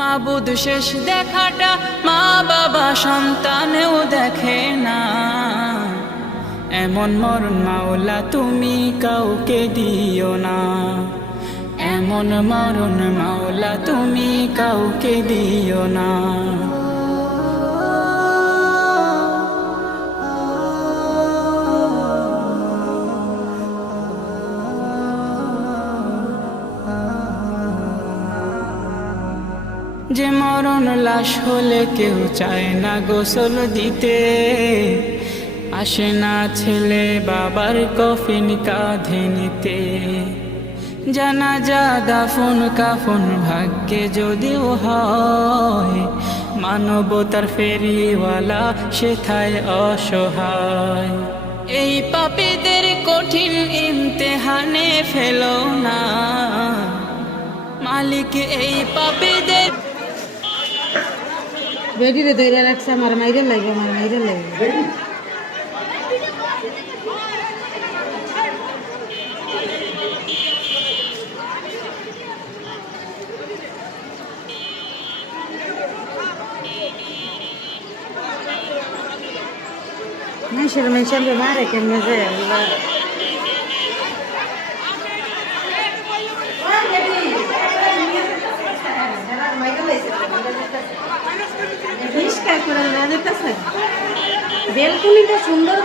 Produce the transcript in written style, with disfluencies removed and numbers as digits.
মাবুদ শেষ দেখাটা মা বাবা সন্তানেও দেখে না। এমন মরণ মাওলা তুমি কাউকে দিও না, এমন মরণ মাওলা তুমি কাউকে দিও না। যে মরণ লাশ হলে কেউ চায় না গোসল দিতে, আসে না ছেলে বাবার কফিন কাঁধে নিতে। জানাজা দাফন কাফন ভাগ্যে যদিও হয়, মানবতার ফেরিওয়ালা সেথায় অসহায়। এই পাপীদের কঠিন ইমতেহানে ফেলো না মালিক, এই পাপীদের বেডিরে ধরে রাখছে। আমার মাইরে লাগবে, আমার মাইরে লাগবে। মেশাল মারে কেমনে যায় আল্লাহ। বেলকুনিটা সুন্দর